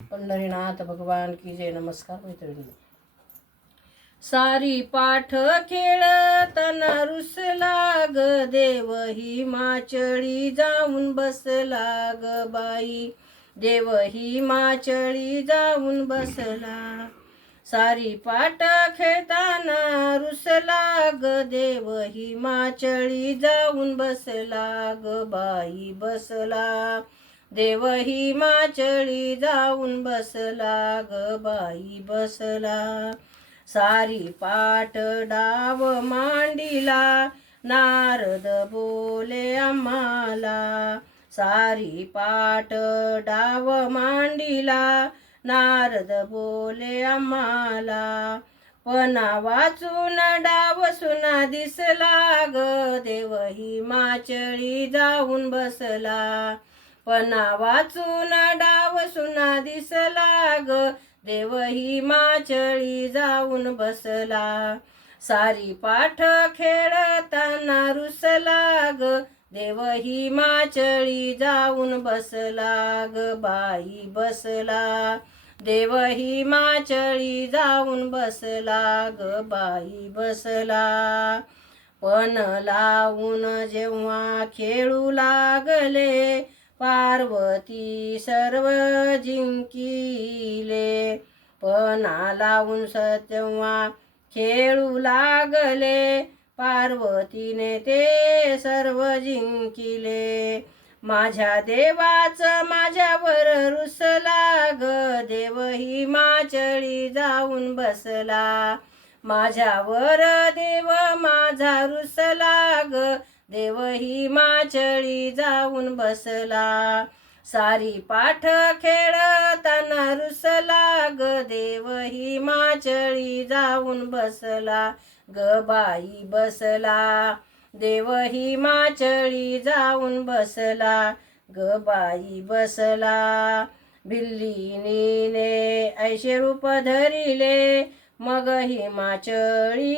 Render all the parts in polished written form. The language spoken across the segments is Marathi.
पंढरीनाथ भगवान की जय. नमस्कार मैत्रिणी. सारी पाठ खेळताना रुसला ग देव हिमाचळी जाऊन बसला ग बाई. देव हिमाचळी जाऊन बसला. सारी पाठ खेळताना रुसला ग देव हिमाचळी जाऊन बसला ग बाई बसला. देव हिमाचळी जाऊन बसला ग बाई बसला. सारी पाठ डाव मांडिला नारद बोले आम्हाला. सारी पाठ डाव मांडिला नारद बोले आम्हाला. पणा वाचून डाव सुना दिसला ग देव हिमाचळी जाऊन बसला. पणा वाचून डाव सुना दिसला ग देव हिमाचळी जाऊन बसला. सारी पाठ खेळताना रुसला ग देव हिमाचळी जाऊन बसला ग बाई बसला. देव हिमाचळी जाऊन बसला ग बाई बसला. पण लावून जेव्हा खेळू लागले पार्वती सर्व जिंकिले. पणा लावून तेव्हा खेळू लागले पार्वतीने ते सर्व जिंकिले. माझ्या देवाच माझ्यावर रुसला ग देव हिमाचळी जाऊन बसला. माझ्यावर देव माझा रुसला ग देव हिमाचळी जाऊन बसला. सारी पाठ खेळताना रुसला ग देव हिमाचळी जाऊन बसला ग बाई बसला. देव हिमाचळी जाऊन बसला ग बाई बसला. भिल्लीनीने ऐशे रूप धरिले मग हिमाचळी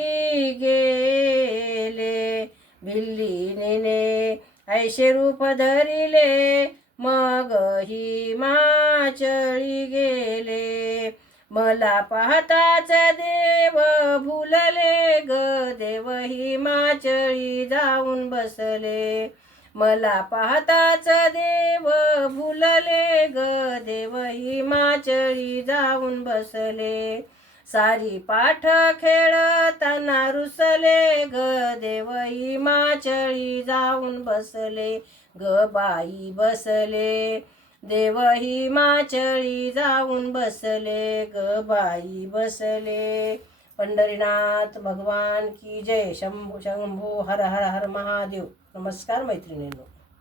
गेले. भिल्लीनीने ऐशे रूप धरिले मग हिमाचळी गेले. मला पाहताच देव भुलले ग देव हिमाचळी जाऊन बसले. मला पाहताच देव भुलले ग देव हिमाचळी जाऊन बसले. सारी पाठ खेळताना रुसले ग देव हिमाचळी जाऊन बसले ग बाई बसले. देव हिमाचळी जाऊन बसले ग बाई बसले. पंढरीनाथ भगवान की जय. शंभू शंभू हर हर हर महादेव. नमस्कार मैत्रिणींनो.